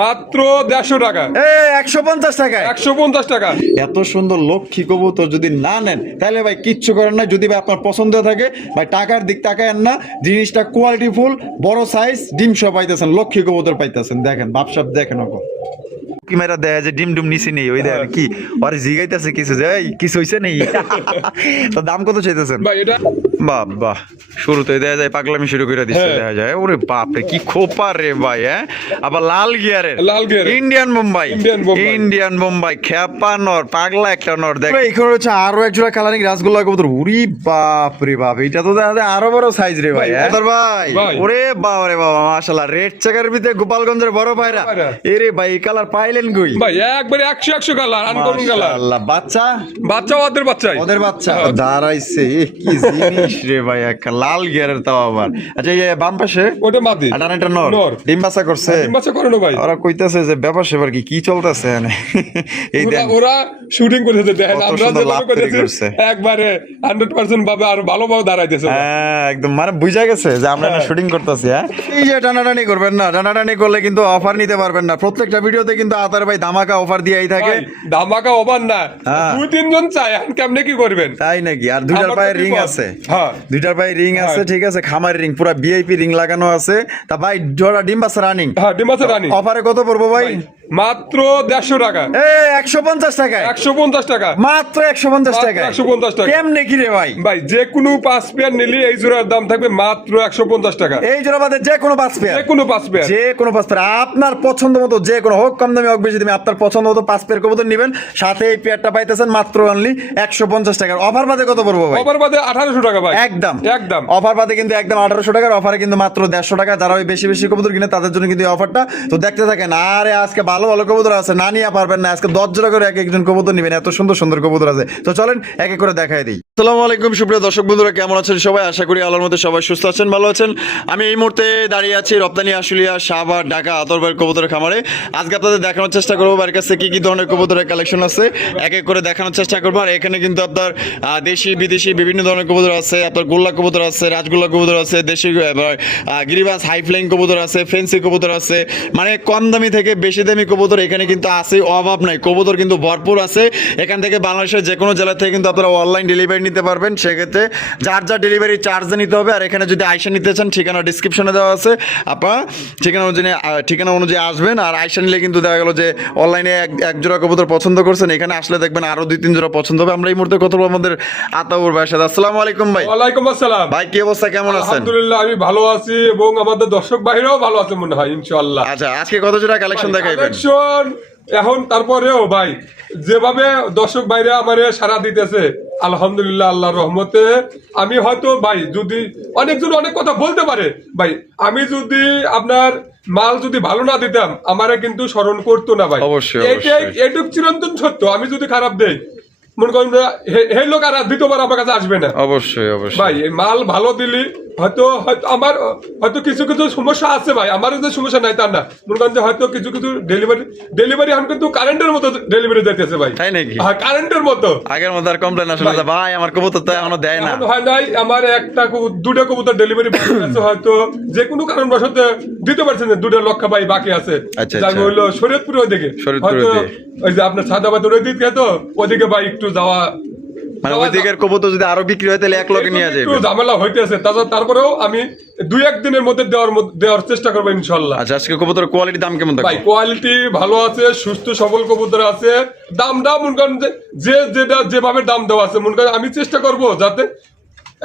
মাত্র 150 টাকা। 150 টাকায় 150 টাকা। এত সুন্দর লক্ষ্মী কবুতর যদি না নেন তাহলে ভাই কিচ্ছু করেন না। যদি ভাই আপনার পছন্দ থাকে ভাই টাকার দিক তাকায়েন না, জিনিসটা কোয়ালিটি ফুল, বড় সাইজ, ডিম সহ পাইতেছেন, লক্ষ্মী কবুতর পাইতেছেন। দেখেন ভাবসাব দেখেন ওকে কি মেরা দেয় যে ডিম ডুম নিচে নেই, ওই দেখেন কি আরে জিগাইতেছে কিছু যে এই কিছু হইছে নেই। তো দাম কত চাইতেছেন ভাই এটা বাহ বাহ, শুরুতে দেখা যায় পাগলামি শুরু করে দিচ্ছে, দেখা যায় ওরে বাপ রে কি খোপা রে ভাই। হ্যাঁ আবার লাল গিয়ারের ইন্ডিয়ান বোম্বাই, ইন্ডিয়ান বোম্বাই খেপা নর, পাগলা একটা নর। দেখ এখানে হচ্ছে আরো এক জোড়া কালারিং রাসগোল্লা কবুতর। উরি বাপ রে বাপ, এটা তো দেখা যায় আরো বড় সাইজ রে ভাই। ভাই ওরে বাবা রে বাবা, মাশাআল্লাহ রেড চেকার ভিতরে গোপালগঞ্জের বড় ভাইরা। এরে ভাই কালার পাইলেন কই ভাই? একবারে 100 কালার, আনকমন কালার। আল্লাহ বাচ্চা বাচ্চা ওদের বাচ্চাই, ওদের বাচ্চা দাঁড়াইছে কি জিনিস রে ভাই, একটা লাল গিয়ারের তাও আবার। আচ্ছা এই বাম পাশে ওটা মাদি, আর একটা নর ডিম বাচ্চা করছে। ডিম বাচ্চা করে না ভাই? ওরা কইতাছে যে ব্যাপার সেবার কি চলতেছে এই দেন ওরা শুটিং করেছে, দেখেন আমরা যে লাভ করেছে একবারে 100% ভাবে আর ভালোভাবে দাঁড়াইতেছে। হ্যাঁ একদম মানে বুঝা গেছে যে আমরা শুটিং করতেছি। হ্যাঁ এই যে টানাটানি করবেন না, টানাটানি করলে কিন্তু অফার নিতে পারবেন না। প্রত্যেকটা ভিডিওতে কিন্তু আতার ভাই ধামাকা অফার দিয়েই থাকে। ধামাকা অফার না, 2-3 জন চাই, কেমনে কি করবেন? তাই নাকি? আর দুইটার পায়ে রিং আছে, হ্যাঁ দুইটার পায়ে রিং আছে, ঠিক আছে, খামার রিং, পুরা ভিআইপি রিং লাগানো আছে। তা ভাই জোড়া ডিম বাচ্চা রানিং, হ্যাঁ ডিম বাচ্চা রানিং। অফারে কত পড়বো ভাই? মাত্র 150 টাকা। 150 টাকায় 150 টাকা, মাত্র 150 টাকা। 150 টাকা কেমনে কি রে ভাই? ভাই যে কোনো 5 পেয়ার নিলে এই জোড়ার দাম থাকবে মাত্র 150 টাকা। এই জোড়া বাদে যে কোনো 5 পেয়ার, যে কোনো 5 পেয়ার, যে কোনো 5 পেয়ার আপনার পছন্দ মতো, যে কোনো হোক কম দামি হোক বেশি দামি, আপনার পছন্দ মতো 5 পেয়ার কবুতর নেবেন, সাথে এই পেয়ারটা পাইতেছেন মাত্র অনলি 150 টাকা। অফার বাদে কত পড়বো ভাই? অফার বাদে 1800 টাকা ভাই। একদম একদম অফার বাদে কিন্তু একদম 1800 টাকার অফারে কিন্তু মাত্র 150 টাকা। যারা ওই বেশি বেশি কবুতর কিনে তাদের জন্য কিন্তু এই অফারটা। তো দেখতে থাকেন। আরে আজকে ভালো ভালো কবুতর আছে, না নিয়ে পারবেন না। আজকে 10 জোড়া করে এক একজন কবুতর নেবেন, এত সুন্দর সুন্দর কবুতর আছে। তো চলেন এক এক করে দেখাই দিই। আসসালামু আলাইকুম সুপ্রিয় দর্শক বন্ধুরা, কেমন আছেন সবাই? আশা করি আল্লাহর মধ্যে সবাই সুস্থ আছেন, ভালো আছেন। আমি এই মুহূর্তে দাঁড়িয়ে আছি রপ্তানি আশুলিয়া শাহবাগ ঢাকা আতরবাড়ির কবুতরের খামারে। আজকে আপনাদের দেখানোর চেষ্টা করবো বাড়ির কাছে কি কি ধরনের কবুতরের কালেকশন আছে, এক এক করে দেখানোর চেষ্টা করবো। আর এখানে কিন্তু আপনার দেশি বিদেশি বিভিন্ন ধরনের কবুতর আছে, আপনার গোল্লা কবুতর আছে, রাজগোল্লা কবুতর আছে, দেশি গিরিবাজ হাই ফ্লাইং কবুতর আছে, ফেন্সি কবুতর আছে, মানে কম দামি থেকে বেশি দামি কবুতর এখানে কিন্তু আছে, অভাব নাই, কবুতর কিন্তু ভরপুর আছে। এখান থেকে বাংলাদেশের যে কোনো জেলা থেকে কিন্তু আপনারা অনলাইন ডেলিভারি নিতে পারবেন। সেক্ষেত্রে যার যার ডেলিভারি চার্জ নিতে হবে। আর এখানে যদি আইসা নিতে চান ঠিকানা ডিসক্রিপশনে দেওয়া আছে, আপনারা ঠিকানা অনুযায়ী আসবেন। আর আইসা নিলে কিন্তু দেখা গেল যে অনলাইনে এক জোড়া কবুতর পছন্দ করছেন, এখানে আসলে দেখবেন আরো 2-3 জোড়া পছন্দ হবে। আমরা এই মুহূর্তে কথা বলবো আমাদের আতাউর ভাইয়ের সাথে। আসসালামু আলাইকুম ভাই। ওয়ালাইকুম আসসালাম ভাই, কি অবস্থা, কেমন আছেন? আলহামদুলিল্লাহ আমি ভালো আছি এবং আমাদের দর্শক ভাইরাও ভালো আছে মনে হয় ইনশাআল্লাহ। আচ্ছা আজকে কত জোড়া কালেকশন দেখাইবেন? কালেকশন এখন তারপরেও ভাই যেভাবে দর্শক ভাইরা আমারে সারা দিতেছে আলহামদুলিল্লাহ আল্লাহর রহমতে। আমি হয়তো ভাই যদি অনেকজন অনেক কথা বলতে পারে ভাই, আমি যদি আপনার মাল যদি ভালো না দিতাম আমারে কিন্তু স্মরণ করতো না ভাই। অবশ্যই এটুক চিরন্তন সত্য। আমি যদি খারাপ দেই মনে করেন এই লোক আর দ্বিতীয়বার আমার কাছে আসবে না। অবশ্যই অবশ্যই ভাই এই মাল ভালো দিলি হয়তো আমার হয়তো কিছু কিছু সমস্যা আছে ভাই, আমারও যে সমস্যা নাই তার না। মনে করেন যে হয়তো কিছু কিছু ডেলিভারি এখন কিন্তু কারেন্টের মতো ডেলিভারি দিতেছে ভাই। তাই নাকি? হ্যাঁ কারেন্টের মতো। আগের মতো আর কমপ্লেন আসে না ভাই আমার কবুতর তো এখনো দেয় না। হয় নাই আমার একটা দুটো কবুতর ডেলিভারি আছে, হয়তো যে কোনো কারণবশত দিতে পারছেন না, 2 লক্ষ ভাই বাকি আছে। যাই হইলো শরীয়তপুর ওইদিকে, হয়তো ওই যে আপনার সাদাবাদ ওইদিকে, তো ওইদিকে ভাই একটু যাওয়া, মানে ওই দিকের কবুতর যদি আরো বিক্রি হয় তাহলে 1 লক্ষে নিয়ে যাবে, একটু ঝামেলা হইতেছে। তারপরেও আমি 2-1 দিনের মধ্যে দেওয়ার চেষ্টা করবো ইনশাআল্লাহ। আচ্ছা আজকে কবুতর কোয়ালিটি দাম কেমন থাকবে? ভাই কোয়ালিটি ভালো আছে, সুস্থ সবল কবুতর আছে। দামটা মনে করেন যে যেটা যেভাবে দাম দেওয়া আছে মনে করেন আমি চেষ্টা করবো যাতে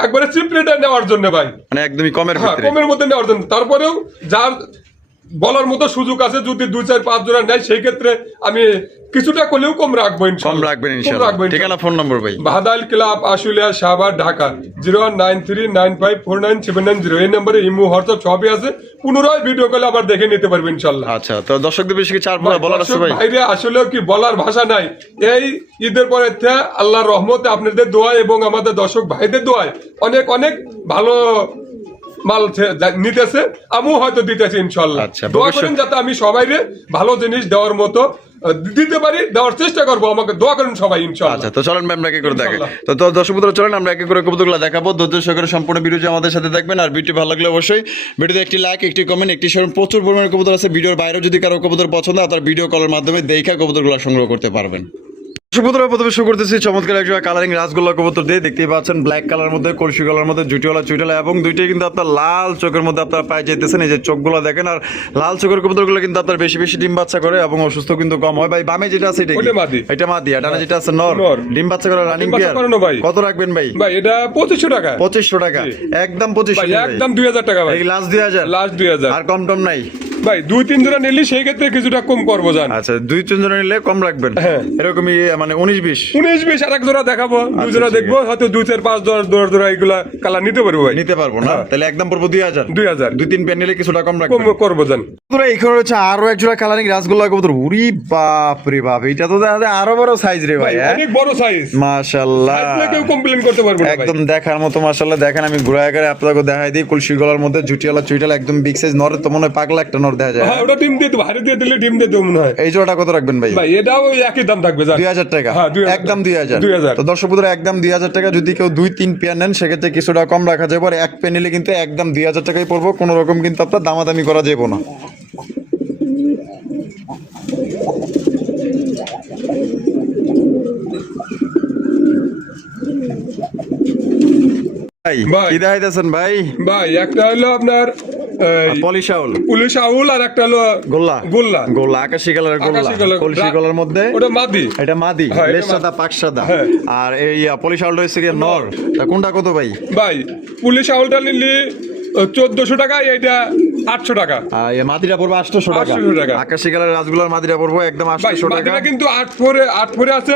একবারে চিপ রেটে নেওয়ার জন্য ভাই, মানে একদমই কমের ভিতরে, কমের মধ্যে নেওয়ার জন্য। তারপরেও যার বলার মতো সুযোগ আছে, যদি 2-4-5 জোড়া নেয় সেই ক্ষেত্রে আমি কিছুটা করলেও কম রাখবো ইনশাআল্লাহ। কম রাখবেন ইনশাআল্লাহ। ঠিকানা ফোন নম্বর ভাই? বাহাদাইল ক্লাব আশুলিয়া শাহবাগ ঢাকা 019395790। এই নম্বরে ইমো হোয়াটসঅ্যাপ সবই আছে। পুনরায় ভিডিও কলে আবার দেখে নিতে পারবেন ইনশাআল্লাহ। আচ্ছা তো দর্শকদের বেশি কি চার বলার আছে ভাই? ভাইরে আসলে কি বলার ভাষা নাই। এই ঈদের পরে আল্লাহর রহমতে আপনাদের দোয়া এবং আমাদের দর্শক ভাইদের দোয়ায় অনেক অনেক ভালো মাল নিতেছে, আমিও হয়তো দিতেছি ইনশাআল্লাহ। দোয়া করেন যাতে আমি সবাইরে ভালো জিনিস দেওয়ার মতো দিতে পারি, দেওয়ার চেষ্টা করবো। আমাকে দোয়া করেন সবাই ইনশাআল্লাহ। আচ্ছা, তো চলেন ভাই আমরা একে করে দেখাই। ইনশাআল্লাহ। তো দর্শক বন্ধুরা চলেন আমরা একে করে কবুতরগুলো দেখাবো। ধৈর্য সহকারে সম্পূর্ণ ভিডিও আমাদের সাথে দেখবেন। আর ভিডিও ভালো লাগলে অবশ্যই ভিডিওতে একটি লাইক, একটি কমেন্ট, একটি শেয়ার। প্রচুর পরিমাণে কবুতর আছে, ভিডিওর বাইরেও যদি কারো কবুতর পছন্দ হয় তার ভিডিও কলের মাধ্যমে দেখা কবুতরগুলো সংগ্রহ করতে পারবেন। কবুতর প্রথমে শুরু করতেছি চমৎকার একটা কালারিং রাসগোল্লা কবুতর দিয়ে। দেখতেই পাচ্ছেন ব্ল্যাক কালার মধ্যে, কলসি কালার মধ্যে, জুটিওয়ালা চুইটালা, এবং দুইটাই কিন্তু আপনার লাল চোখের মধ্যে আপনারা পাই যেতেছেন। এই যে চোখগুলো দেখেন, আর লাল চোখের কবুতরগুলো কিন্তু আপনার বেশি বেশি ডিম বাচ্চা করে এবং অসুস্থ কিন্তু কম হয়। ভাই বামে যেটা আছে এটা কি? ওটা মাদি। এটা মাদি, আর ডানে যেটা আছে নর। নর। ডিম বাচ্চা করে রানিং ডিম বাচ্চা পেয়ার করানো ভাই। কত রাখবেন ভাই? ভাই এটা 2500 টাকা। 2500 টাকা, একদম 2500 ভাই একদম 2000 টাকা ভাই। এই লাস্ট 2000, লাস্ট 2000। আর কম টম নাই ভাই 2-3 জোড়া নিলি সেই ক্ষেত্রে কিছুটা কম করবো জান। আচ্ছা, 2-3 জন নিলে কম রাখবেন। হ্যাঁ। এরকমই মানে 19-20 19-20 আর এক জোড়া দেখাবো, 2 জোড়া ঠিক দেখবো, হয়তো 2-4-5 জোড়া এগুলা কালার নিতে পারবো ভাই। নিতে পারবো না, হ্যাঁ। তাহলে একদম পড়বো 2000। 2000 2-3 পেয়ার নিলে কিছুটা কম কম রাখবেন। করবো জান। বন্ধুরা এখানে রয়েছে আরো এক জোড়া কালারিং রাসগোল্লা কবুতর। উরি বাপ রে বাপ, এটা তো দেখা যায় আরো বড় সাইজ রে ভাই। হ্যাঁ অনেক বড় সাইজ। মাশাআল্লাহ, কেউ কমপ্লেইন করতে পারবে না ভাই। একদম দেখার মতো। মাশাআল্লাহ দেখেন, আমি ঘুরায় করে আপনাকে দেখাই দিই। কলসি গলার মধ্যে জুটিওয়ালা চুইটালা, একদম বিগ সাইজ। নর তো মনে হয় পাগলা একটা নর দেখা যায়। হ্যাঁ ওটা ডিম দিয়ে দেবো, হাড়ি দিয়ে দিলে ডিম দিয়ে দেবো মনে হয়। এই জোড়াটা কত রাখবেন ভাই? ভাই এটাও ওই একই দাম থাকবে জান। 2000 টাকা। হ্যাঁ, 2000 একদম 2000। 2000 তো দর্শক বন্ধুরা একদম 2000 টাকা। যদি কেউ 2-3 পেয়ার নেন সেক্ষেত্রে কিছুটা কম রাখা যাবে। আর এক পেয়ার নিলে কিন্তু একদম 2000 টাকাই পড়বো। কোনো রকম কিন্তু আপনার দামাদামি করা যাবে না। ভাই ভাই। কি দেখাইতেছেন ভাই? ভাই একটা হলো আপনার পলিশাউল, পুলিশ আউল, আর একটা হলো গোল্লা। গোল্লা। গোল্লা আকাশি কালারের গোল্লা, আকাশি কালার। কলসি গলার মধ্যে। ওটা মাদি। এটা মাদি, হ্যাঁ, এটা লেজ সাদা পাক সাদা। হ্যাঁ। আর এই পলিশাউলটা হচ্ছে কি নর। তা কোনটা কত ভাই? ভাই পুলিশ আউলটা নিলি 1400 টাকা, এইটা 800 টাকা। আর এই মাদিটা পড়বে 800 টাকা। 800 টাকা। আকাশি কালারের রাসগোল্লার মাদিটা পড়বে একদম ভাই 800 টাকা। মাদিটা কিন্তু 8 ফোরে আছে,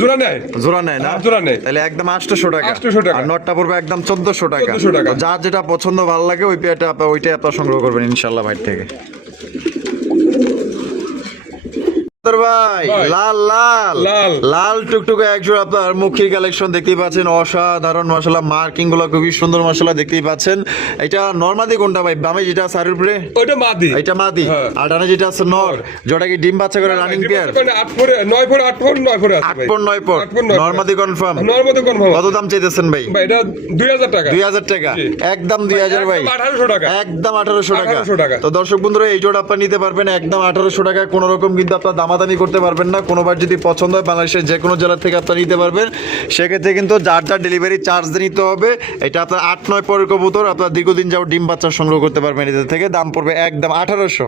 জোড়া নেয়। জোড়া নেয় না? হ্যাঁ, জোড়া নেয়। তাহলে একদম 800 টাকা। 800 টাকা। আর নটটা পড়বে একদম 1400 টাকা। 1400 টাকা। তো যার যেটা পছন্দ ভালো লাগে ওই পেয়ারটা ওইটাই আপনারা সংগ্রহ করবেন ইনশাআল্লাহ ভাই থেকে। ভাই ভাই। লাল লাল লাল। লাল টুকটুকে একজোড়া আপনার মুখের কালেকশন দেখতেই পাচ্ছেন। অসাধারণ মাশাআল্লাহ, মার্কিং গুলো খুবই সুন্দর মাশাআল্লাহ দেখতেই পাচ্ছেন। এটা নরমাদি কোনটা ভাই? বামে যেটা সারের উপরে ওটা মাদি। এটা মাদি, হ্যাঁ। আর ডানে যেটা আছে নর। যেটা কি ডিম বাচ্চা করে রানিং পেয়ার? 8 ফোরে 9 ফোরে 8 ফোরে 9 ফোরে আছে 8 ভাই। পর 9 পর 8 পর 9 নরমাদি কনফার্ম। নরমাদি কনফার্ম। কত দাম চাইতেছেন ভাই? ভাই এটা 2000 টাকা। 2000 টাকা। জি। একদম 2000 ভাই। একদম 1800 টাকা। একদম 1800 টাকা। 1800 টাকা। তো দর্শক বন্ধুরা এই জোড়া আপনারা নিতে পারবেন একদম 1800 টাকা। কোনো রকম কিন্তু আপনারা দামাদামি করতে পারবেন না। কোনোবার যদি পছন্দ হয় বাংলাদেশের যে কোনো জেলা থেকে আপনারা নিতে পারবেন। সেক্ষেত্রে কিন্তু যার যার ডেলিভারি চার্জ দিয়ে নিতে হবে। এটা আপনার 8-9 পরের কবুতর, আপনার দীর্ঘদিন যাও ডিম বাচ্চা সংগ্রহ করতে পারবেন এদের থেকে। দাম পড়বে একদম 1800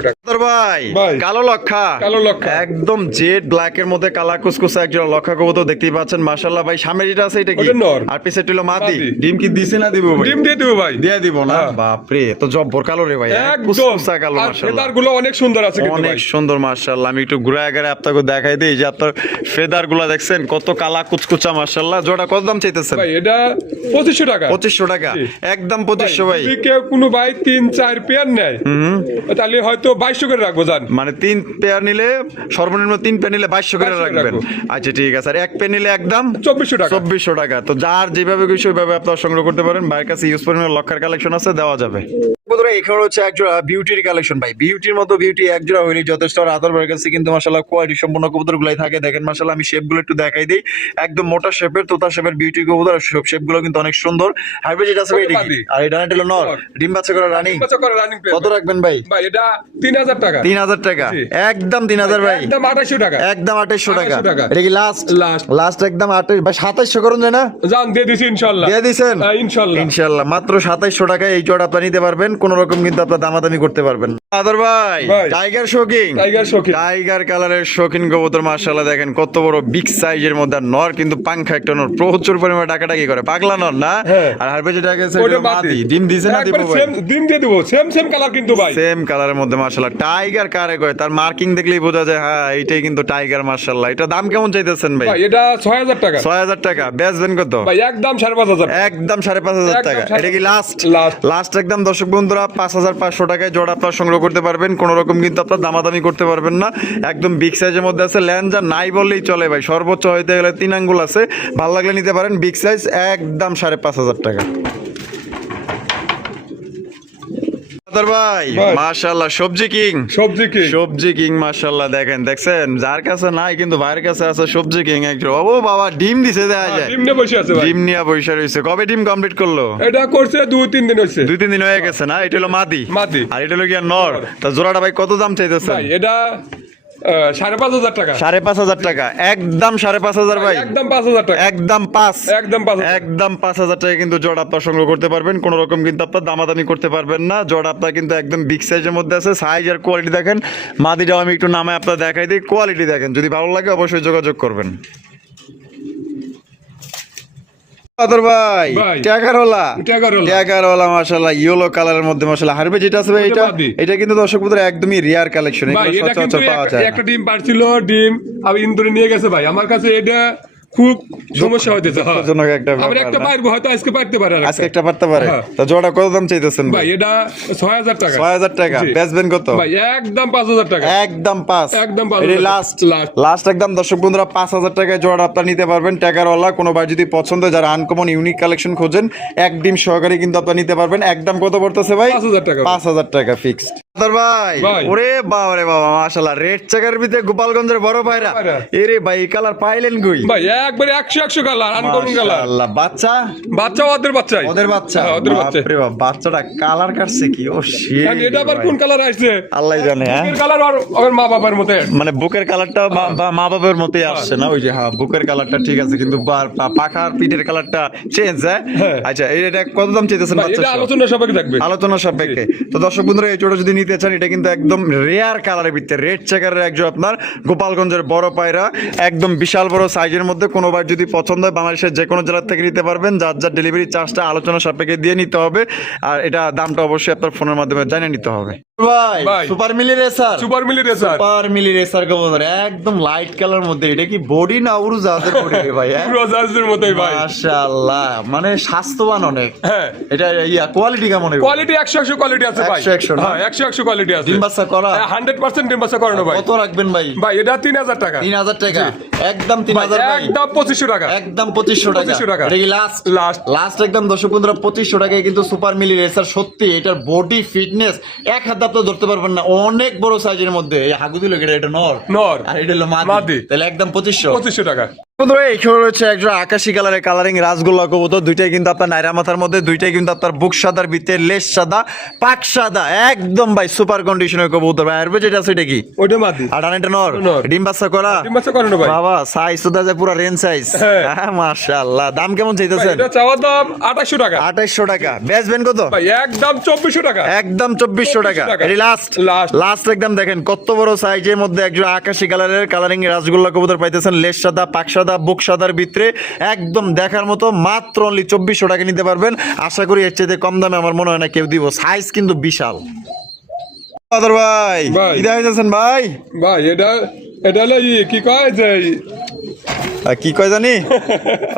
টাকা। ভাই ভাই। কালো লক্ষা, কালো লক্ষা। একদম জেড ব্ল্যাক এর মধ্যে কালা কুসকুসা একজোড়া লক্ষা কবুতর দেখতেই পাচ্ছেন মাশাআল্লাহ ভাই। সামনে যেটা আছে এটা কি? ওটা নর। আর পিছে হলো মাদি। মাদি। ডিম কি দিছে না দিব ভাই? ডিম দিয়ে দেবো ভাই। দিয়ে দিব না? হ্যাঁ। বাপরে, তো জব্বর কালো রে ভাই। একদম। কুসকুসা কালো আর মাশাআল্লাহ। ফেদারগুলো অনেক সুন্দর আছে কিন্তু অনেক ভাই। সুন্দর মাশাআল্লাহ। আমি একটু ঘুরে আগে আপনাকে দেখাই দিই যে আপনার ফেদার গুলা দেখছেন কত কালা কুচকুচা মাশাআল্লাহ। জোড়া কত দাম চাইতেছেন? ভাই এটা 2500 টাকা। 2500 টাকা। জি। একদম 2500 ভাই। যদি কেউ কোনো ভাই 3-4 পেয়ার নেয় তাহলে হয়তো 2200 করে রাখবো জান। মানে 3 পেয়ার নিলে সর্বনিম্ন 3 পেয়ার নিলে 2200 করে 2200 রাখবেন। রাখবো। আচ্ছা ঠিক আছে। আর এক পেয়ার নিলে একদম 2400 টাকা। 2400 টাকা। তো যার যেভাবে খুশি ওইভাবে আপনারা সংগ্রহ করতে পারেন। ভাইয়ের কাছে ইউজ পরিমাণ লক্ষার কালেকশন আছে, দেওয়া যাবে। বন্ধুরা এখানে হচ্ছে একজোড়া বিউটির কালেকশন ভাই। বিউটির মতো বিউটি একজোড়া হইলে যথেষ্ট। আর আদর ভাইয়ের কাছে কিন্তু মাশাআল্লাহ কোয়ালিটি সম্পন্ন কবুতর গুলাই থাকে। দেখেন মাশাআল্লাহ, আমি শেপ গুলো একটু দেখাই দিই। একদম মোটা শেপের তোতা শেপের বিউটি কবুতর। সব শেপ গুলো কিন্তু অনেক সুন্দর। হাইব্রিড যেটা আছে ওটা এটা কি? মাদি। আর এটা হলো নর। ডিম বাচ্চা করা রানিং। বাচ্চা করে রানিং পেয়ার। কত রাখবেন ভাই? ভাই এটা 3000 টাকা। 3000 টাকা। জি। একদম 3000 ভাই। একদম 2800 টাকা। একদম 2800 টাকা। 2800 টাকা। এটা কি লাস্ট? লাস্ট। লাস্ট একদম 28 ভাই। 2700 করুন যায় না? জান দিয়ে দিছি ইনশাআল্লাহ। দিয়ে দিছেন? হ্যাঁ, ইনশাআল্লাহ। ইনশাআল্লাহ মাত্র 2700 টাকায় এই জোড়া আপনি নিতে পারবেন। কোন রকম কিন্তু আপনার দামাদামি করতে পারবেন না। আদর ভাই ভাই। Tiger shocking. টাইগার শৌখিন। টাইগার কালারের শৌখিন কবুতর মাশাআল্লাহ দেখেন কত বড় বিগ সাইজের মধ্যে। আর নর কিন্তু পাংখা একটা নর, প্রচুর পরিমাণে ডাকাডাকি করে, পাগলা নর না? হ্যাঁ। আর হারবে যেটা গেছে ওটা মাদি। মাদি। ডিম দিছে না দিব একবারে ভাই? সেম ডিম দিয়ে দেবো। সেম কালার কিন্তু ভাই। সেম কালারের মধ্যে মাশাআল্লাহ। টাইগার কারে কয়? তার মার্কিং দেখলেই বোঝা যায় হ্যাঁ এইটাই কিন্তু টাইগার মাশাআল্লাহ। এটা দাম কেমন চাইতেছেন ভাই? ভাই এটা 6000 টাকা। 6000 টাকা। বেচবেন কত? ভাই একদম 5500। একদম 5500 টাকা। একদম এটা কি লাস্ট? লাস্ট। লাস্ট একদম দর্শক বন্ধুরা 5500 টাকায় জোড়া আপনারা সংগ্রহ করতে পারবেন। কোন রকম কিন্তু আপনার দামাদামি করতে পারবেন না। একদম বিগ সাইজের মধ্যে আছে। ল্যাঞ্জা নাই বললেই চলে ভাই। সর্বোচ্চ হইতে গেলে 3 আঙ্গুল আছে। ভালো লাগলে নিতে পারেন। বিগ সাইজ একদম 5500 টাকা। ভাই ভাই। মাশাআল্লাহ সবজি কিং সবজি কি সবজি কিং মাশাআল্লাহ দেখছেন যার কাছে নাই কিন্তু ভাইয়ের কাছে আছে সবজি কিং একজন ও বাবা ডিম দিছে দেখা যায় ডিম নিয়ে বসে আছে ভাই ডিম নিয়ে পয়সা রয়েছে কবে ডিম কমপ্লিট করলো এটা করছে 2-3 দিন হয়েছে 2-3 দিন হয়ে গেছে না এটা হলো মাদি মাদি। আর এটা হলো কি নর তা জোড়াটা ভাই কত দাম চাইতেছে ভাই এটা 5,500 টাকা 5,500 টাকা একদম 5,500 ভাই একদম 5,000 টাকা একদম 5 একদম 5,000 একদম 5,000 টাকা কিন্তু জোড়া আপনার সংগ্রহ করতে পারবেন কোন রকম কিন্তু আপনার দামাদামি করতে পারবেন না জোড়া আপনার কিন্তু একদম বিগ সাইজের মধ্যে আছে সাইজ আর কোয়ালিটি দেখেন মাদিটাও আমি একটু নামে আপনার দেখাই দিই কোয়ালিটি দেখেন যদি ভালো লাগে অবশ্যই যোগাযোগ করবেন আদর ভাই ভাই। টাকারওয়ালা টাকারওয়ালা। টাকারওয়ালা মাশাআল্লাহ ইয়েলো কালারের মধ্যে মাশাআল্লাহ হারবে যেটা আছে ভাই এটা এটা বাদি। এটা কিন্তু দর্শক বন্ধুরা একদমই রিয়ার কালেকশন ভাই এগুলো এটা কিন্তু সচরাচর পাওয়া যায় একটা না। ডিম পারছিল ডিম আমি ইন্দুরে নিয়ে গেছে ভাই আমার কাছে এটা খুব সমস্যা হইতেছে হ্যাঁ দুঃখজনক একটা আবার ব্যাপার একটা না? পারবো হয়তো আজকে পারতে পারে আজকে একটা পারতে পারে হ্যাঁ। তা জোড়া কত দাম চাইতেছেন ভাই এটা 6,000 টাকা 6,000 টাকা জি। বেচবেন কত ভাই একদম 5,000 টাকা একদম 5 একদম 5,000 এটা টাকা। Last Last। লাস্ট একদম দর্শক বন্ধুরা 5,000 টাকায় জোড়া আপনারা নিতে পারবেন টাকারওয়ালা কোনো ভাই যদি পছন্দ হয়, যারা আনকমন ইউনিক কালেকশন খোঁজেন এক ডিম সহকারে কিন্তু আপনারা নিতে পারবেন একদম কত পড়তেছে ভাই 5,000 টাকা। 5,000 টাকা ফিক্সড ভাই ভাই। ওরে বাবা রে বাবা মাশাআল্লাহ রেড চেকার ভিতরে গোপালগঞ্জের বড় ভাইরা ভাইরা। এরে ভাই এই কালার পাইলেন কই ভাই একবারে 100 কালার আনকমন কালার মাশাআল্লাহ বাচ্চা বাচ্চা ওদের বাচ্চাই ওদের বাচ্চা হ্যাঁ, ওদের বাচ্চা বাপরে বাপ বাচ্চাটা কালার কাটছে কি ও শিট কারণ এটা আবার কোন কালার আসছে আল্লাহ জানে হ্যাঁ এর কালার আর ওর মা বাবার মতো মানে বুকের কালারটা মা বাবার মতোই আসছে না ওই যে হ্যাঁ বুকের কালারটা ঠিক আছে কিন্তু পাখার পিঠের কালারটা চেঞ্জ হ্যাঁ আচ্ছা এটা কত দাম চাইতেছেন ভাই এটা বাচ্চা আলোচনা সবাই থাকবে আলোচনা সাপেক্ষে তো দর্শক বন্ধুরা এই জোড়া যদি নিতে চান এটা কিন্তু একদম রেয়ার কালারের ভিতরে রেড চেকারের একজন আপনার গোপালগঞ্জের বড় পায়রা একদম বিশাল বড় সাইজের মধ্যে কোনোবার যদি পছন্দ হয় বাংলাদেশের যে কোনো জেলা থেকে নিতে পারবেন যার যার ডেলিভারি চার্জটা আলোচনা সাপেক্ষে দিয়ে নিতে হবে আর এটা দামটা অবশ্যই আপনার ফোনের মাধ্যমে জানিয়ে নিতে হবে ভাই ভাই। সুপার মিলি রেসার সুপার মিলি রেসার সুপার মিলি রেসার কবুতর একদম লাইট কালার মধ্যে এটা কি বডি না উড়োজাহাজের বডি রে ভাই হ্যাঁ? রোজাজের মতোই ভাই মাশাআল্লাহ মানে স্বাস্থ্যবান অনেক হ্যাঁ এটা কোয়ালিটি কেমন হবে কোয়ালিটি 100 কোয়ালিটি আছে ভাই 100 না? হ্যাঁ 100 কোয়ালিটি আছে ডিম বাচ্চা করা 100% ডিম বাচ্চা করানো ভাই কত রাখবেন ভাই ভাই এটা 3,000 টাকা 3,000 টাকা একদম ভাই 3,000 ভাই একদম 2500 টাকা একদম 2500 টাকা 2500 টাকা। এটা কি লাস্ট লাস্ট লাস্ট একদম দর্শক বন্ধুরা 2500 টাকায় কিন্তু সুপার মিলি রেসার সত্যি এটার বডি ফিটনেস এক হাত আপনি ধরতে পারবেন না অনেক বড় সাইজের মধ্যে এই হাগু দিল এটা নর নর আর এটা হলো মাদি মাদি। তাহলে একদম 2500 2500 টাকা বন্ধুরা এখানে রয়েছে একজন আকাশি কালারের কালারিং রাসগোল্লা কবুতর দুইটাই কিন্তু আপনার নাইরা মাথার মধ্যে দুইটাই কিন্তু আপনার বুক সাদার ভিতরে লেস সাদা পাক সাদা একদম ভাই সুপার কন্ডিশনের কবুতর ভাই আর যেটা আছে এটা কি ওইটা মাদি আর ডানেটা নর নর। ডিম বাচ্চা করা ডিম বাচ্চা করানো ভাই বাবা সাইজ তো দাদা পুরো রেঞ্জ সাইজ হ্যাঁ। মাশাআল্লাহ দাম কেমন ভাই, চাইতেছেন এটা চাওয়া দাম 2800 টাকা 2800 টাকা বেচবেন কত ভাই একদম 2400 টাকা একদম 2400 টাকা 2400 টাকা। এটি লাস্ট Last। লাস্ট একদম দেখেন কত বড় সাইজের মধ্যে একজন আকাশি কালারের কালারিং রাসগোল্লা কবুতর পাইতেছেন লেস সাদা পাক সাদা বুক সাদার ভিতরে একদম দেখার মতো মাত্র অনলি 2400 টাকা নিতে পারবেন আশা করি এর চাইতে কম দামে আমার মনে হয় না কেউ দিব সাইজ কিন্তু বিশাল আদর ভাই ভাই। কি দেখাইতেছেন ভাই ভাই এটা এটা হলো কি কয় যে কি কয় জানি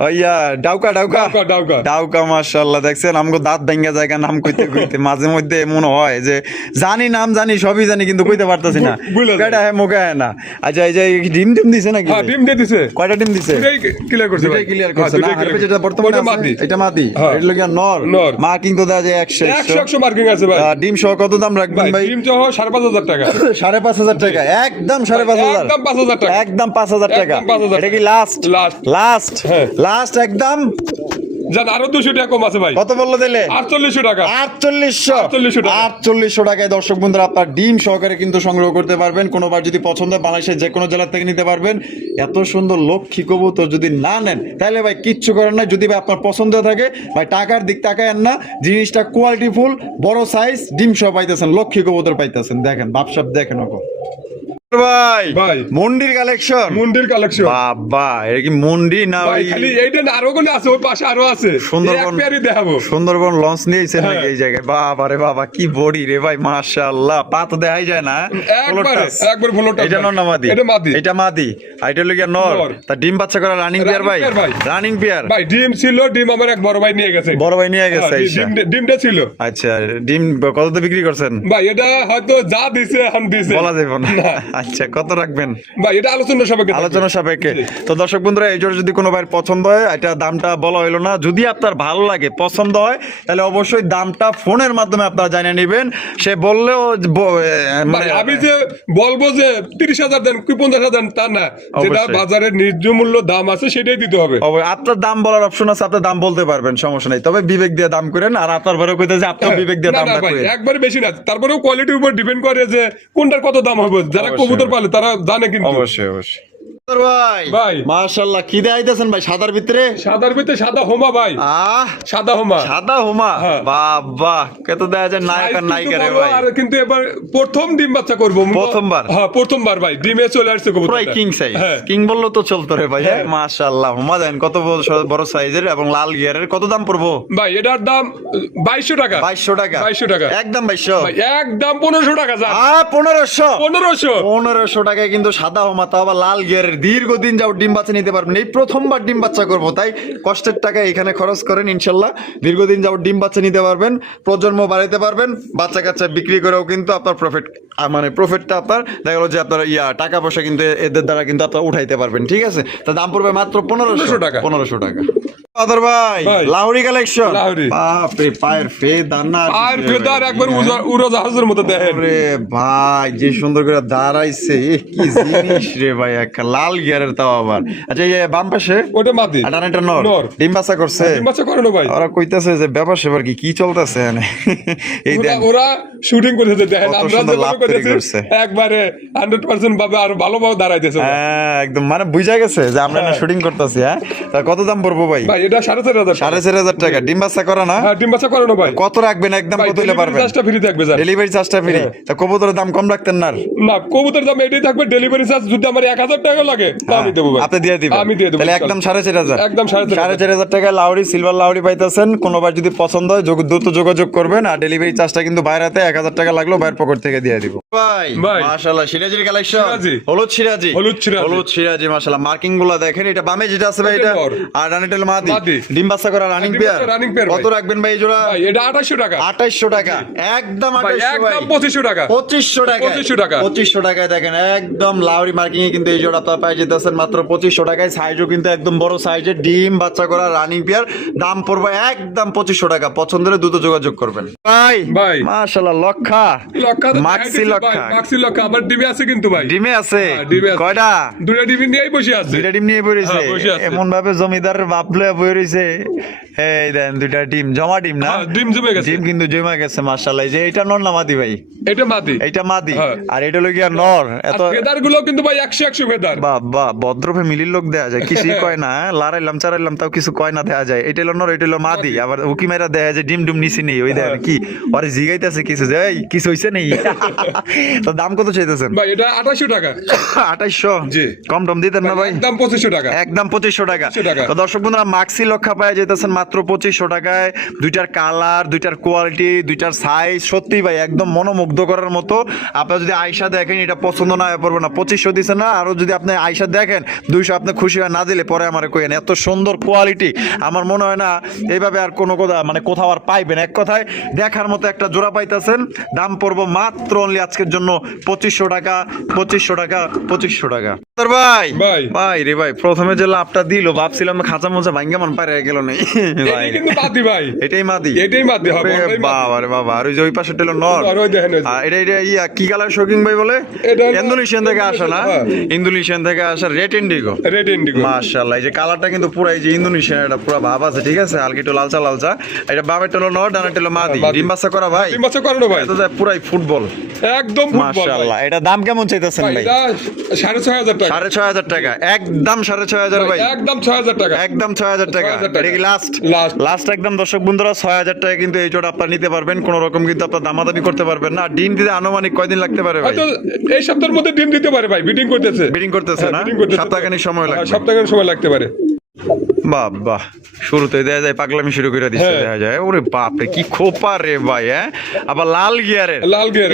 ওইয়া ডাউকা ডাউকা ডাউকা, ডাউকা। ডাউকা মাশাআল্লাহ দেখছেন আমগো দাঁত ভাঙ্গা জায়গা নাম কইতে কইতে মাঝে মধ্যে মনে হয় যে জানি নাম জানি সবই জানি কিন্তু কইতে পারতাছি না ভুলে যায়। কেডা হে মুখে হয় না আচ্ছা এই যে ডিম ডিম দিছে নাকি হ্যাঁ ডিম দিয়ে দিছে কয়টা ডিম দিছে এটাই ক্লিয়ার করছে ভাই দুটাই ক্লিয়ার করছে হ্যাঁ, না দুটাই হারবে clear যেটা করছে। বর্তমানে ওটা আছে, মাদি এটা মাদি হ্যাঁ। এটা লাগি নর নর। মার্কিং তো দেয়া যায় 100 100 মার্কিং আছে ভাই ডিম সহ কত দাম রাখবেন ভাই ভাই ডিম চাও 5,500 টাকা 5,500 টাকা একদম 5,500 একদম 5,000 টাকা একদম 5,000 টাকা একদম 5,000 এটা কি লাস্ট Last। লাস্ট হ্যাঁ। লাস্ট একদম জান আরো 200 টাকা কম আছে ভাই কত বললো দিলে 4800 টাকা 4800 টাকা। 4800 টাকায় দর্শক বন্ধুরা আপনার ডিম সহকারে কিন্তু সংগ্রহ করতে পারবেন কোনোবার যদি পছন্দ হয় বাংলাদেশের যে কোনো জেলা থেকে নিতে পারবেন এত সুন্দর লক্ষ্মী কবুতর যদি না নেন তাহলে ভাই কিচ্ছু করেন না যদি ভাই আপনার পছন্দ থাকে ভাই টাকার দিক তাকায়েন না জিনিসটা কোয়ালিটি ফুল বড় সাইজ ডিম সহ পাইতেছেন লক্ষ্মী কবুতর পাইতেছেন দেখেন বাপসাপ দেখেন ওকে ভাই ভাই। মন্ডির কালেকশন মুন্ডির কালেকশন বাবা এটা কি মন্ডি না ভাই ওই খালি এইটা না আরো গুলো আছে ওই পাশে আরো আছে সুন্দরবন এক পেয়ারই দেখাবো সুন্দরবন লঞ্চ নিয়েছেন হ্যাঁ। নাকি এই জায়গায় বাবা রে বাবা কি বডি রে ভাই মাশাআল্লাহ পা তো দেখাই যায় না একবারে একবার ভুলো এটা নর না মাদি এটা মাদি এটা মাদি আর এটা লগিয়া নর নর। তা ডিম বাচ্চা করা রানিং পেয়ার ভাই Running pair ভাই। রানিং পেয়ার ভাই ডিম ছিল ডিম আমার এক বড় ভাই নিয়ে গেছে বড় ভাই নিয়ে গেছে হ্যাঁ, আইসা। ডিমটা ছিল আচ্ছা ডিম কততে বিক্রি করছেন ভাই এটা হয়তো যা দিছে এখন দিছে বলা যাবে না আচ্ছা, কত রাখবেন? ভাই এটা আলোচনা সাপেক্ষে থাকবে। আলোচনা সাপেক্ষে। তো দর্শক বন্ধুরা, এই জোড়া যদি কোনো ভাইয়ের পছন্দ হয়, এটা দামটা বলা হইলো না, যদি আপনার ভালো লাগে পছন্দ হয় তাহলে অবশ্যই দামটা ফোনের মাধ্যমে আপনারা জানিয়ে নেবেন। সে বললেও ভাই আমি যে বলবো যে 30,000 দেন কি 50,000 দেন তা না, যেটা অবশ্যই। বাজারের ন্যায্য মূল্য দাম আছে সেটাই দিতে হবে। আপনার দাম বলার অপশন আছে, আপনার দাম বলতে পারবেন, সমস্যা নেই, তবে বিবেক দিয়ে দাম করেন। আর আপনার ঘরে কইতে যে আপনার বিবেক দিয়ে না, না দামটা ভাই, করেন। একবারে বেশি না, তারপরেও কোয়ালিটির উপর ডিপেন্ড করে যে কোনটার কত দাম হবে। যারা অবশ্যই। কবুতর পালে তারা জানে কিন্তু। অবশ্যই অবশ্যই। ভাই ভাই। মাশাআল্লাহ, কি দেখাইতেছেন ভাই সাদার ভিতরে? সাদার ভিতরে সাদা হোমা ভাই, সাদা হোমা। সাদা হোমা, হ্যাঁ। বাবা কত দেখা যায় নায়ক আর Size নায়িকা কিন্তু রে বড়, ভাই। আর কিন্তু এবার প্রথম ডিম বাচ্চা করবো। প্রথমবার? হ্যাঁ প্রথমবার ভাই, ডিমে চলে আসছে কবুতরটা। পুরাই কিং সাইজ, হ্যাঁ। কিং বললো তো চলতো রে ভাই। মাশাআল্লাহ, হোমা দেন কত বড় সাইজের এবং লাল গিয়ারের। কত দাম পড়বো ভাই? এটার দাম 2200 টাকা। 2200 টাকা? 2200 টাকা একদম 2200? ভাই একদম 1500 টাকা যা। 1500? 1500 1500 টাকায় কিন্তু সাদা হোমা, তাও আবার লাল গিয়ারের, দীর্ঘদিন যাও ডিম বাচ্চা নিতে পারবেন। এই প্রথমবার ডিম বাচ্চা করবো, তাই কষ্টের টাকা এখানে খরচ করেন, ইনশাল্লাহ দীর্ঘদিন যাও ডিম বাচ্চা নিতে পারবেন, প্রজন্ম বাড়াইতে পারবেন, বাচ্চা কাচ্চা বিক্রি করেও কিন্তু আপনার প্রফিটটা আপনার দেখা গেলো যে আপনার টাকা পয়সা কিন্তু এদের দ্বারা কিন্তু আপনার উঠাইতে পারবেন। ঠিক আছে, তা দাম পড়বে মাত্র 1500 টাকা। 1500 টাকা। আদর ভাই, ভাই। লাহোরি কালেকশন। লাহোরি। বাপ রে, পায়ের ফেদার না আর ফেদার একবার উড়োজাহাজের মতো দেখেন। রে ভাই, যে সুন্দর করে দাঁড়াইছে, কি জিনিস রে ভাই, একটা লাল গিয়ারের, তাও আবার। আচ্ছা, এই বাম পাশে ওটা মাটি, আটানাটা নর নর। ডিম বাচ্চা করছে? ডিম বাচ্চা করানো ভাই। ওরা কইতাছে যে ব্যাপার সেবার কি চলতেছে এখানে। এই দেন ওরা শুটিং করেছে দেখেন, কত আমরা সুন্দর লাভ যেভাবে তৈরি করেছি করছে। একবারে 100% ভাবে আর ভালোভাবে দাঁড়াইতেছে ওরা। হ্যাঁ, একদম মানে বুঝা গেছে যে আমরা শুটিং করতেছি। হ্যাঁ, তা কত দাম পড়বো ভাই? ভাই এটা 4,500 টাকা। 4,500 টাকা ডিম বাচ্চা করা না? হ্যাঁ ডিম বাচ্চা করানো ভাই। কত রাখবেন একদম? ভাই কত হইলে পারবেন? চার্জটা ফ্রি থাকবে স্যার। ডেলিভারি চার্জটা ফ্রি? হ্যাঁ। তা কবুতরের দাম কম রাখতেন না? না, কবুতর দাম এটাই থাকবে, ডেলিভারি চার্জ যদি আমার 1000 টাকা লাগে তা আমি দেবো ভাই। আপনি দিয়ে দিবেন? আমি দিয়ে দেবো। তাহলে একদম 4,500। একদম 4,500 4,500 টাকা লাউরি, সিলভার লাউরি পাইতেছেন। কোনোবার যদি পছন্দ হয় দ্রুত যোগাযোগ করবেন। আর ডেলিভারি চার্জটা কিন্তু বাইরেতে 1000 টাকা লাগলেও বাইরের পকেট থেকে দিয়ে দিব। ভাই ভাই। মাশাআল্লাহ, সিরাজির কালেকশন। সিরাজি। হলুদ সিরাজি। হলুদ সিরাজি। হলুদ সিরাজি, মাশাআল্লাহ। মার্কিং গুলো দেখেন, এটা বামে যেটা আছে ভাই, এটা এটা নর। আর ডানেটেল মাদি। মাদি। ডিম বাচ্চা করা রানিং ডিম পেয়ার। বাচ্চা running pair কত ভাই। রাখবেন ভাই এই জোড়া? ভাই এটা 2800 টাকা। 2800 টাকা? একদম ভাই 2800 ভাই। একদম 2500 টাকা। 2500 টাকা? 2500 টাকা। 2500 টাকায় দেখেন, একদম লাউরি মার্কিং এ কিন্তু এই জোড়া আপনারা পাই যেতেছেন মাত্র 2500 টাকায়। সাইজও কিন্তু একদম বড় সাইজের, ডিম বাচ্চা করা রানিং পেয়ার। দাম পড়বে একদম 2500 টাকা। পছন্দের দ্রুত যোগাযোগ করবেন। ভাই ভাই। মাশাআল্লাহ, লক্ষা লক্ষা তো মাক্সি দেখাইতেছি লক্ষা। ভাই, মাক্সি লক্ষা আবার ডিমে আছে কিন্তু ভাই। ডিমে আছে? হ্যাঁ, ডিমে আছে। কয়টা? দুইটা ডিম নিয়েই বসে আছে। দুইটা ডিম নিয়ে পড়েছে? হ্যাঁ, বসে আছে। এমন ভাবে জমিদারের বাপ লয়ে বই রইছে। এই দেন দুইটা ডিম, জমা ডিম না? হ্যাঁ, ডিম জমে গেছে। ডিম কিন্তু জমা গেছে মাশাআল্লাহ। এই যে এটা নর না মাদি ভাই? এটা মাটি। এইটা মাদি। হ্যাঁ। আর এটা হলো গিয়া নর। এত ফেদার গুলো কিন্তু ভাই 100 ফেদার। বাবা, ভদ্র ফ্যামিলির লোক দেয়া যায়, কিছুই কয় না। লড়াইলাম চারাইলাম তাও কিছু কয় না, দেয়া যায়। এটা হলো নর, এটা হলো মাদি। আবার উকি মেরা দেয়া যায় ডিম ডুম নিচে নেই। ওই দেয় কি ওরে জিগাইতেছে কিছু, যে এই কিছু হইছে নেই। তো দাম কত চাইতেছেন ভাই এটা 2800 টাকা। 2800? জি। কম টম দিতেন না ভাই? একদম 2500 টাকা। একদম 2500 টাকা। 2500 টাকা। তো দর্শক বন্ধুরা, মাক্সি লক্ষা পায় যেতেছেন মাত্র 2500 টাকায়। দুইটার কালার, দুইটার কোয়ালিটি, দুইটার সাইজ সত্যি ভাই একদম মনোমুগ্ধ করার মতো। আপনারা যদি আয়সা দেখেন, এটা পছন্দ না হয়ে পড়বে না। 2500 দিছে না, আরো যদি আপনি আয়সা দেখেন 200 আপনি খুশি হয়, না দিলে পরে আমারে কইেন। এত সুন্দর কোয়ালিটি আমার মনে হয় না এইভাবে আর কোনো কোথাও আর পাইবেন। এক কথায় দেখার মতো একটা জোড়া পাইতেছেন। দাম পড়বো মাত্র অনলি আজকের জন্য 2500 টাকা। 2500 টাকা, 2500 টাকা। ভাই ভাই। ভাই রে ভাই, প্রথমে যে লাভটা দিল ভাবছিলাম খাঁচা মোচা ভাঙ্গা মন পারে গেল নাই। ভাই এটাই কিন্তু মাটি ভাই। এটাই মাদি? এটাই মাটি হবে। বাবা রে বাবা। আর ওই যে ওই পাশে টেলো নর। আর ওই দেখেন ওই যে। এটা ইয়া কি কালার শোকিং ভাই বলে? এটা হলো- ইন্দোনেশিয়ান থেকে আসা না? হ্যাঁ। ইন্দোনেশিয়ান থেকে আসা রেড ইন্ডিগো। Red Indigo. মাশাআল্লাহ, এই যে কালারটা কিন্তু পুরো এই যে ইন্দোনেশিয়ান, এটা পুরো ভাব আছে। ঠিক আছে, হালকা একটু লালচা লালচা। এটা বামের টেলো নর, ডানের টেলো মাদি। মাদি। ডিম বাচ্চা করা ভাই? ডিম বাচ্চা করানো ভাই। এটা তো পুরাই ফুটবল। একদম ফুটবল ভাই। মাশাআল্লাহ, এটা দাম কেমন চাইতেছেন ভাই ভাই? এটা 6500 টাকা। 6500 টাকা? একদম 6500 ভাই? একদম 6000 টাকা। একদম 6000 টাকা? 6000 টাকা। এটা কি লাস্ট? লাস্ট। লাস্ট একদম দর্শক বন্ধুরা 6000 টাকা কিন্তু এই জোড়া আপনারা নিতে পারবেন। কোনো রকম কিন্তু আপনারা দামাদামি করতে পারবেন না। ডিম দিতে আনুমানিক কয়দিন লাগতে পারে ভাই? হয়তো এই সপ্তাহের মধ্যে ডিম দিতে পারে ভাই, বিডিং করতেছে। বিডিং করতেছে না? বিডিং করতেছে। সপ্তাহখানেক সময় লাগবে। সপ্তাহখানেক সময় লাগতে পারে। বাহ শুরুতে দেখা যায় পাগলামি শুরু করে দিচ্ছে, হ্যাঁ। দেখা যায় ওরে বাপ রে কি খোপা রে ভাই, হ্যাঁ আবার লাল গিয়ারের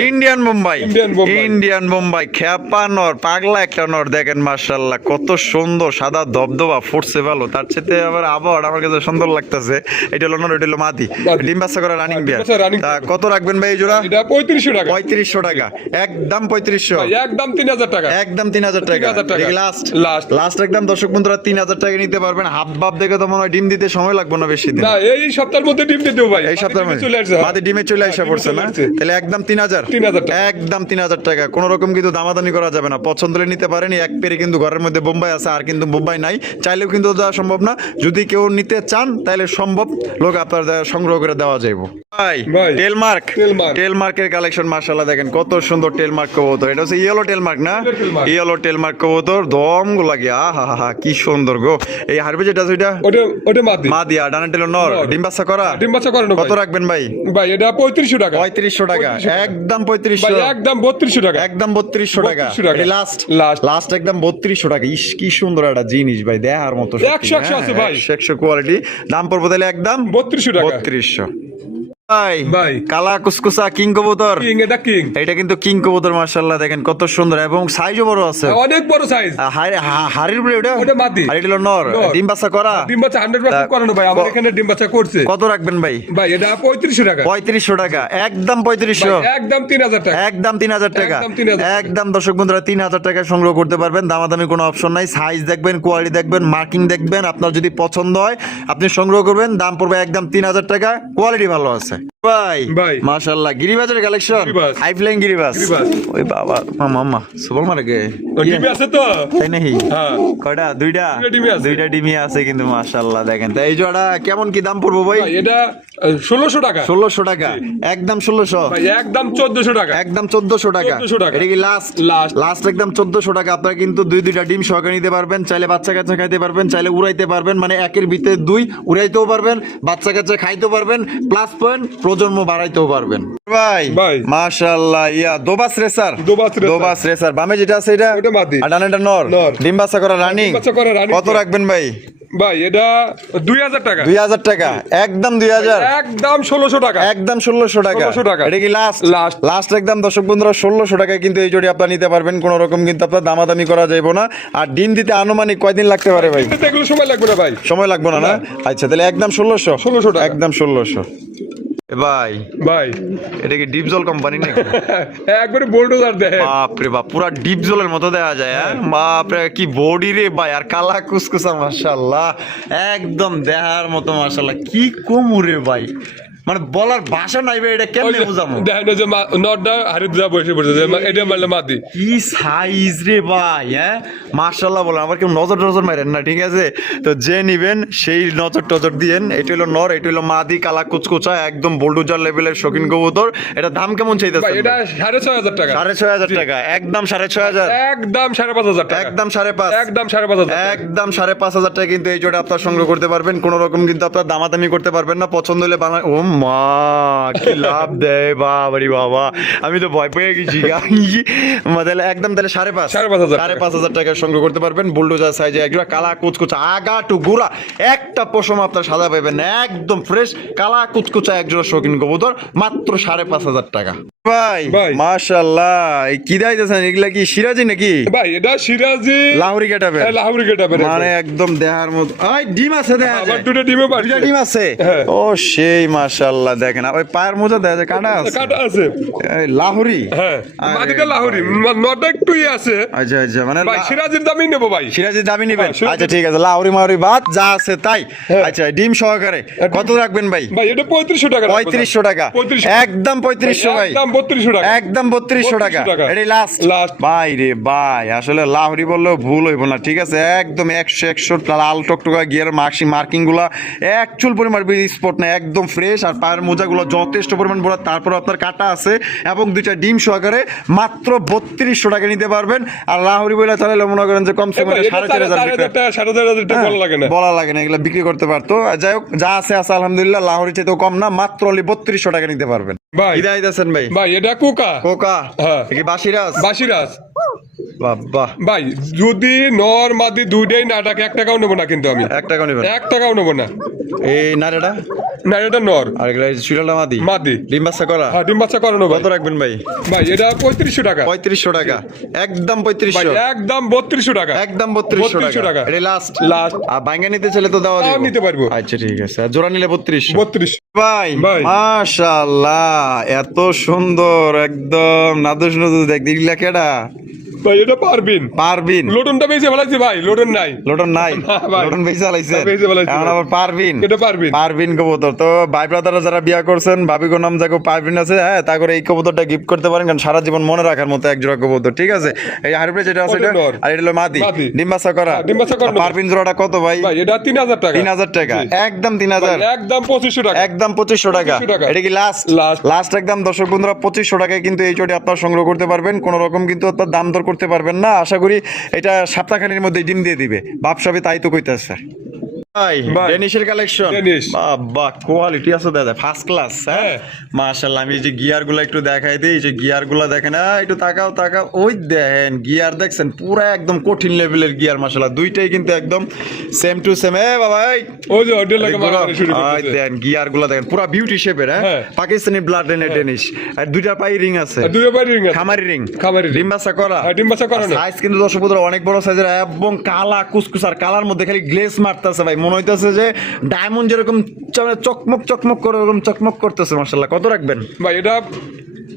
ইন্ডিয়ান বোম্বাই ইন্ডিয়ান বোম্বাই খেপা নর, পাগলা একটা নর দেখেন মাশাআল্লাহ কত সুন্দর সাদা দবদবা ফুটছে ভালো, তার সাথে আবার আবহাওয়া আমার কাছে সুন্দর লাগতেছে। এটা হলো নর, এটা হলো মাদি, ডিম বাচ্চা করা রানিং বিয়ার। তা কত রাখবেন ভাই এই জোড়া? এটা 3500 টাকা। 3500 টাকা, একদম 3500, ভাই একদম 3000 টাকা, একদম 3000 টাকা। 3000 টাকা লাস্ট লাস্ট লাস্ট একদম দর্শক বন্ধুরা 3000 টাকা নিতে পারবেন। হাফ বাপ দেখে তো মনে হয় ডিম দিতে সময় লাগবে না বেশি দিন। না এই সপ্তাহের মধ্যে ডিম দিয়ে দেবো ভাই, এই সপ্তাহের ডিমে মধ্যে চলে আসছে। মাদি ডিমে চলে আসা ডিমে পড়ছে চলে না? আসছে। তাহলে একদম 3000 3000 টাকা। একদম 3000 টাকা। কোন রকম কিন্তু দামাদামি করা যাবে না, পছন্দ হলে নিতে পারেন। এক পেরে কিন্তু ঘরের মধ্যে বোম্বাই আছে, আর কিন্তু বোম্বাই নাই, চাইলেও কিন্তু দেওয়া সম্ভব না। যদি কেউ নিতে চান তাহলে সম্ভব, লোক আপনার সংগ্রহ করে দেওয়া যাইবো। ভাই ভাই, টেলমার্ক টেলমার্ক। টেলমার্কের কালেকশন মাশাআল্লাহ দেখেন কত সুন্দর টেলমার্ক কবুতর। এটা হচ্ছে ইয়েলো টেলমার্ক না? টেলমার্ক। ইয়েলো টেলমার্ক কবুতর দম গো লাগে, আহা হা হা কি সুন্দর গো। এই হারবে যেটা আছে ওইটা ওটা মাদি। মা দিয়া ডানা টেলো নর, নর। ডিম বাচ্চা করা? ডিম বাচ্চা করানো কত ভাই। রাখবেন ভাই? ভাই এটা 3500 টাকা। 3500 টাকা, 3500 টাকা। একদম ভাই 3500, একদম 3200 টাকা। একদম 3200 টাকা। 3200 টাকা। Last last. লাস্ট একদম 3200 টাকা। ইস কি সুন্দর একটা জিনিস ভাই, দেখার মতো। 100 আছে ভাই। 100 কোয়ালিটি। দাম পড়বে তাহলে একদম 3200 টাকা। 3200। ভাই ভাই। কালা কুসকুসা কিং কবুতর, কিং, এটা কিং। এটা কিন্তু কিং কবুতর মাশাআল্লাহ দেখেন কত সুন্দর, এবং সাইজও বড় আছে। অনেক বড় সাইজ। হাড়ির উপরে ওটা ওটা মাদি। আর এটা হলো নর, নর। ডিম বাচ্চা করা? ডিম বাচ্চা 100% করানো ভাই, আমার এখানে ডিম বাচ্চা করছে। কত রাখবেন ভাই? ভাই এটা 3500 টাকা। 3500 টাকা, একদম 3500, ভাই, একদম 3000 টাকা। একদম 3000 টাকা, একদম 3000 টাকা। একদম দর্শক বন্ধুরা 3000 টাকা সংগ্রহ করতে পারবেন। দামাদামি কোনো অপশন নাই। সাইজ দেখবেন, কোয়ালিটি দেখবেন, মার্কিং দেখবেন, আপনার যদি পছন্দ হয় আপনি সংগ্রহ করবেন। দাম পড়বে একদম 3000 টাকা, কোয়ালিটি ভালো আছে ভাই। ভাই। মাশাআল্লাহ গিরিবাজের কালেকশন, গিরিবাজ। হাই ফ্লাইং গিরিবাজ। গিরিবাজ। ওই বাবা মামা সুবল মারে গে ডিমে আছে তো? তাই নাকি? হ্যাঁ। কয়টা? দুইটা ডিমে আছে। দুইটা ডিমে আছে কিন্তু মাশাআল্লাহ দেখেন। তাই এই জোড়া কেমন কি দাম পড়বো ভাই? ভাই এটা 1600 টাকা। 1600 টাকা, একদম 1600, ভাই একদম 1400 টাকা। একদম 1400 টাকা। 1400 টাকা। এটা কি লাস্ট? লাস্ট। লাস্ট একদম 1400 টাকা। আপনারা কিন্তু দুইটা ডিম সহকারে নিতে পারবেন, চাইলে বাচ্চা কাচ্চা খাইতে পারবেন, চাইলে উড়াইতে পারবেন, মানে একের ভিতরে দুই উড়াইতেও পারবেন, বাচ্চা কাচ্চা খাইতেও পারবেন, প্লাস পয়েন্ট প্রজন্ম বাড়াইতেও পারবেন ভাই। ভাই। মাশাআল্লাহ ইয়া দোবাস রেসার, দোবাস রেসার। দোবাস রেসার। বামে যেটা আছে এটা ওটা মাদি। আর ডানেটা নর, নর। ডিম বাচ্চা করা রানিং। ডিম বাচ্চা করা running। কত রাখবেন ভাই? ভাই এটা 2000 টাকা। 2000 টাকা, একদম 2000, একদম 1600 টাকা। একদম 1600 টাকা। 1600 টাকা। এটা কি লাস্ট? লাস্ট। লাস্ট একদম দর্শক বন্ধুরা 1600 টাকায় কিন্তু এই জোড়ি আপনারা নিতে পারবেন। কোনো রকম কিন্তু আপনার দামাদামি করা যাবে না। আর ডিম দিতে আনুমানিক কয়দিন লাগতে পারে ভাই? কিন্তু এগুলো সময় লাগবে না ভাই। সময় লাগবে না না? আচ্ছা তাহলে একদম 1600, 1600 টাকা। একদম 1600 ভাই। ভাই এটা কি ডিপজল কোম্পানি নাকি? একবারে বোল্ডোজার দেয়। বাপরে বাপ, পুরা ডিপজলের মতো দেখা যায়। হ্যাঁ বাপরে কি বডি রে ভাই, আর কালা কুসকুসা মাশাআল্লাহ, একদম দেখার মতো মাশাআল্লাহ। কি কোমরে ভাই, মানে বলার ভাষা নাই ভাই, এটা কেমনে বুঝামু? দেখেন ওই যে নটটা হারিয়ে দেওয়া বসে পড়ছে, যে এটা মারলে মাদি। কি সাইজ রে ভাই, হ্যাঁ মাশাআল্লাহ বলেন। আবার কেউ নজর টজর মারেন না, ঠিক আছে? তো যে নিবেন সেই নজর টজর দিয়েন। এটা হলো নর, এটা হলো মাদি, কালা কুচকুচা, একদম বোল্ডোজার লেভেলের শৌখিন কবুতর। এটা দাম কেমন চাইতেছেন? ভাই এটা 6500 টাকা। 6500 টাকা, একদম 6500, একদম 5500 টাকা। একদম 5.5, একদম 5500 টাকা। একদম 5500 টাকা কিন্তু এই জোড়া আপনার সংগ্রহ করতে পারবেন। কোন রকম কিন্তু আপনার দামাদামি করতে পারবেন না। পছন্দ হলে বাংলা ও মা কি লাভ দেয় বাবারি বাবা, আমি তো ভয় পেয়ে গেছি। তাহলে একদম তাহলে 5.5, 5.5 টাকা সংগ্রহ করতে পারবেন। বুলডোজার সাইজে একজোড়া কালা কুচকুচা আগা টু গুড়া একটা পশম আপনার সাদা পাবেন, একদম ফ্রেশ কালা কুচকুচা একজোড়া শৌখিন কবুতর, মাত্র 5.5 টাকা ভাই। ভাই। মাশাআল্লাহ কি দাইতেছেন এগুলা? কি সিরাজি নাকি? ভাই এটা সিরাজি লাহোরি কাটাবে, লাহোরি গেটাবে। মানে একদম দেহার মতো। আই ডিম আছে, দেখা আবার যায় দুটো ডিমে পারছে। দুইটা ডিম আছে। হ্যাঁ। ও সেই মাশাআল্লাহ দেখেন, ওই পায়ের মোজা দেখা যায় কাটা আছে। কাটা আছে। এই লাহোরি, হ্যাঁ আরে মাদিটা লাহোরি, নটটা একটু আছে। আচ্ছা আচ্ছা, মানে ভাই সিরাজির দামই নেবো ভাই। সিরাজি দামি নিবেন? হ্যাঁ, সিরাজি। আচ্ছা ঠিক আছে, লাহোরি মাহোরি বাদ যা আছে তাই। হ্যাঁ। আচ্ছা ডিম সহকারে কত রাখবেন ভাই? ভাই এটা 3500 টাকা। 3500 টাকা, 3500 একদম 3500 ভাই, একদম 3200 টাকা। একদম 3200 টাকা। 3200 টাকা। এটাই লাস্ট লাস্ট। ভাই রে ভাই, আসলে লাহোরি বললেও ভুল হইব না, ঠিক আছে? একদম 100 লাল টকটকা গিয়ার মার্কিং গুলা এক চুল পরিমাণ স্পট না, একদম ফ্রেশ। আর পায়ের মোজা গুলো যথেষ্ট পরিমাণ বড়, তারপর আপনার কাটা আছে এবং দুইটা ডিম সহকারে মাত্র 3200 টাকা নিতে পারবেন। আর লাহোরি বইলা চালাইলে মনে করেন যে কমসে কম 4500 টাকা, 4500 বলা লাগে না। বলা লাগে না, এগুলা বিক্রি করতে পারতো। যাই হোক যা আছে আছে আলহামদুলিল্লাহ, লাহোরি চাইতেও কম না, মাত্র 3200 টাকা নিতে পারবেন ভাই। বিদায় দিয়েছেন ভাই। ভাই এটা কোকা। কোকা, হ্যাঁ। কি বাসিরাজ? বাসিরাজ। বাবা ভাই যদি নর মাদি দুইটাই না ডাকে 1 টাকাও নেবো না কিন্তু আমি 1 টাকা নিবেন 1 টাকাও নেবো না। এই নারেটা না এটা নর আর এগুলা শিরাটা মাদি মাদি ডিম বাচ্চা করা হ্যাঁ ডিম বাচ্চা করানো ভাই। কত রাখবেন ভাই? ভাই এটা 3500 টাকা। 3500 টাকা একদম ভাই 3500 একদম 3200 টাকা। একদম 3200 3200 টাকা টাকা। এটা লাস্ট লাস্ট আর ভাঙ্গা নিতে চাইলে তো দেওয়া তাও যাবে নিতে পারবো। আচ্ছা ঠিক আছে আর জোড়া নিলে 3200 3200 ভাই ভাই। মাশাআল্লাহ এত সুন্দর একদম নাদুস নাদুস দেখ দিলা কেডা ভাই এটা পারবিন পারবিন লোটনটা বেশি ভালাইছে ভাই লোটন নাই লোটন নাই না ভাই। লোটন বেশি চালাইছে না, বেশি চালাইছে এখন ভাই। আবার পারবিন এটা পারবিন পারবিন কবুতর তো ভাই ব্রাদাররা যারা বিয়া করছেন ভাবি গো নাম যাকে পারবিন আছে হ্যাঁ তা করে এই কবুতরটা গিফট করতে পারেন কারণ সারা জীবন মনে রাখার মতো এক জোড়া কবুতর ঠিক আছে এই হাইব্রিড যেটা আছে ওটা এটা নর। আর এটা হলো মাদি মাদি। ডিম বাচ্চা করা হ্যাঁ, ডিম বাচ্চা করানো। পারবিন জোড়াটা কত ভাই ভাই এটা 3000 টাকা। 3000 টাকা জি। একদম 3000 ভাই, একদম 2500 টাকা। একদম 2500 টাকা 2500 টাকা। এটা কি লাস্ট Last। লাস্ট একদম দর্শক বন্ধুরা 2500 টাকায় কিন্তু এই চটি আপনারা সংগ্রহ করতে পারবেন কোনো রকম কিন্তু আপনার দাম দর করতে পারবেন না আশা করি এটা সপ্তাহখানির মধ্যে ডিম দিয়ে দিবে বাপসাবে তাই তো কইতাছে ভাই ভাই। ডেনিশের কালেকশন ডেনিশ। বাবা কোয়ালিটি আছে দাদা ফার্স্ট ক্লাস হ্যাঁ হ্যাঁ। মাশাআল্লাহ আমি এই যে গিয়ার গুলো একটু দেখাই দিই এই যে গিয়ার গুলো দেখেন একটু তাকাও তাকাও ওই দেখেন গিয়ার দেখছেন পুরা একদম কঠিন লেভেলের গিয়ার মাশাআল্লাহ দুইটাই কিন্তু একদম সেম টু সেম বাবা এই ওই যে ওটা লাগে মারামারি শুরু করতেছে। দেন গিয়ার গুলো দেখেন পুরা বিউটি শেপের হ্যাঁ হ্যাঁ। পাকিস্তানি ব্লাড রেনের ডেনিশ আর দুইটা পাই রিং আছে আর দুটো বাড়ি রিং আছে। খামারি রিং খামারি ring। ডিম বাচ্চা করা আর ডিম বাচ্চা করানো। সাইজ কিন্তু দর্শক বন্ধুরা অনেক বড় সাইজের এবং কালা কুসকুসার কালার মধ্যে খালি গ্লেজ মারতেছে ভাই মনে হইতাছে যে ডায়মন্ড যেরকম চকমক চকমক করে ওরকম চকমক করতেছে মাশাআল্লাহ কত রাখবেন ভাই এটা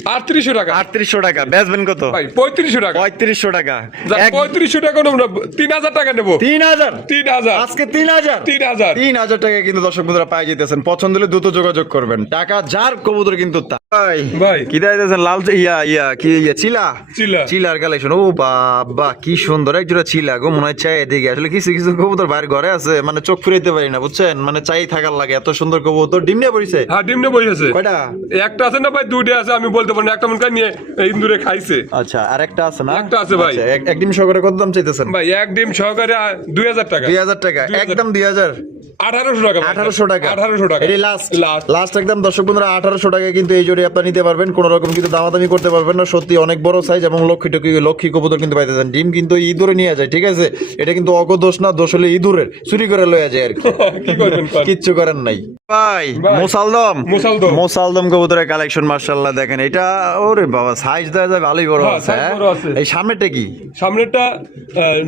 3800 টাকা। 3800 টাকা বেচবেন কত ভাই 3500 টাকা। 3500 টাকা যাক, 3500 টাকা নেবো না 3000 টাকা নেবো। 3000 3000 আজকে 3000 3000 3000 টাকা কিন্তু দর্শক বন্ধুরা পাই যেতেছেন পছন্দ হলে দ্রুত যোগাযোগ করবেন টাকা যার কবুতর কিন্তু তার ভাই ভাই। কি দাইতেছেন লাল কি চিলা চিলা। চিলার কালেকশন ও বাবা কি সুন্দর এক জোড়া চিলা গো মনে হয় চাই এদিকে আসলে কিছু কিছু কবুতর বাইরে ঘরে আছে মানে চোখ ফিরাইতে পারি না বুঝছেন মানে চাই থাকার লাগে এত সুন্দর কবুতর ডিম নিয়ে পড়িছে হ্যাঁ ডিম নিয়ে বসেছে। কয়টা একটা আছে না ভাই দুইটা আছে আমি বলতে পারি না একটা মনে নিয়ে ইন্দুরে খাইছে। আচ্ছা আর একটা আছে না একটা আছে ভাই। আচ্ছা, এক ডিম সহকারে কত দাম চাইতেছেন ভাই এক ডিম সহকারে 2000 টাকা। 2000 টাকা 2000 একদম 2000 1800 টাকা ভাই। 1800 টাকা 1800 টাকা। এটাই লাস্ট লাস্ট। লাস্ট একদম দর্শক বন্ধুরা 1800 টাকায় কিন্তু এই জোড়ি আপনারা নিতে পারবেন কোনো রকম কিন্তু দামাদামি করতে পারবেন না সত্যি অনেক বড় সাইজ এবং লক্ষ্মী কবুতর কিন্তু পাইতেছেন ডিম কিন্তু ইঁদুরে নিয়ে যায় ঠিক আছে এটা কিন্তু অগদোষ না দোষ হলে ইঁদুরের চুরি করে লয়ে যায় আর কি কি করবেন কোন? কিচ্ছু করেন নাই ভাই ভাই। মোসালদম মোসালদম। মোসালদম কবুতরের কালেকশন মাশাআল্লাহ দেখেন এটা ওরে বাবা সাইজ দেয়া যায় ভালোই বড় হ্যাঁ, আছে size হ্যাঁ? বড় আছে। এই সামনেটা কি সামনেরটা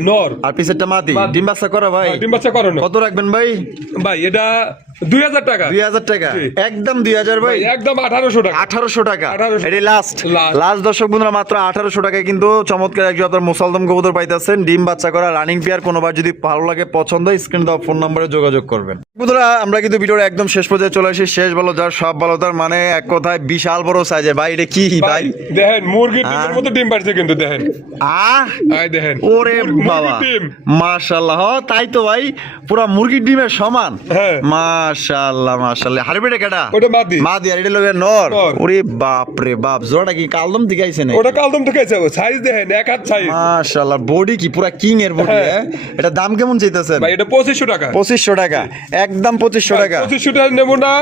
নর। আর পিছেরটা মাদি মাদি। ডিম বাচ্চা করা ভাই ডিম বাচ্চা করানো। কত রাখবেন ভাই ভাই এটা 2000 টাকা। 2000 টাকা জি। একদম 2000 ভাই ভাই একদম 1800 টাকা। 1800 টাকা 1800 এটি লাস্ট Last। লাস্ট দর্শক বন্ধুরা মাত্র 1800 টাকায় কিন্তু চমৎকার একজন আপনার মুসালদম কবুতর পাইতেছেন ডিম বাচ্চা করা রানিং পেয়ার কোনোবার যদি ভালো লাগে পছন্দ স্ক্রিন দেওয়া ফোন নম্বরে যোগাযোগ করবেন বন্ধুরা আমরা কিন্তু ভিডিওর একদম শেষ পর্যায়ে চলে আসি শেষ ভালো যার সব ভালো তার মানে এক কথায় বিশাল বড় সাইজের ভাই এটা কি ভাই ভাই দেখেন মুরগির ডিমের হ্যাঁ। মতো ডিম পারছে কিন্তু দেখেন। আহ আই দেখেন ওরে মুরগির বাবা ডিম। মাশাআল্লাহ তাই তো ভাই পুরা মুরগির ডিমের সমান হ্যাঁ। মাশাআল্লাহ মাশাআল্লাহ হারবেটা কেডা ওটা মাদি। মাদি আর এটা লগে নর নর। ওরে বাপ রে বাপ জোড়াটা কি কালদম দিকে আইছে না ওটা কালদম থেকে আছে সাইজ দেখেন এক হাত সাইজ। মাশাআল্লাহ বডি কি পুরা কিং এর বডি হ্যাঁ। হ্যাঁ এটা দাম কেমন চাইতেছেন ভাই এটা 2500 টাকা। 2500 টাকা একদম 2500 টাকা 2500 টাকা নেব না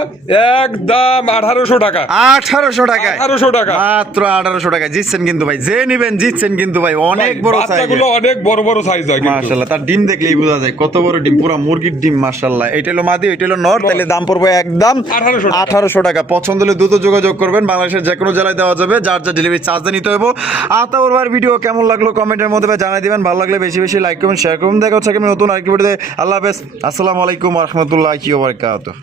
একদম 1800 টাকা। 1800 টাকা 1800 টাকা। মাত্র 1800 টাকা জিতছেন কিন্তু ভাই যে নিবেন জিতছেন কিন্তু ভাই অনেক বড় সাইজ বাচ্চাগুলো অনেক বড় বড় সাইজ হয় কিন্তু। মাশাআল্লাহ তার ডিম দেখলেই বোঝা যায় কত বড় ডিম পুরা মুরগির ডিম মাশাআল্লাহ এটা হলো মাদি এটা হলো নর তাহলে দাম পড়বে একদম 1800 টাকা। 1800 টাকা পছন্দ হলে দ্রুত যোগাযোগ করবেন বাংলাদেশের যে কোনো জেলায় দেওয়া যাবে যার যা ডেলিভারি চার্জ নিতে হবে আতাউর ভাইয়ের ভিডিও কেমন লাগলো কমেন্টের মধ্যে জানাই দিবেন ভালো লাগলে বেশি বেশি লাইক করুন শেয়ার করুন দেখা হচ্ছে নতুন আরেকটি ভিডিওতে আল্লাহ হাফেজ আসসালামু আলাইকুম ওয়া রাহমাতুল্লাহি ওয়া বারাকাতুহু।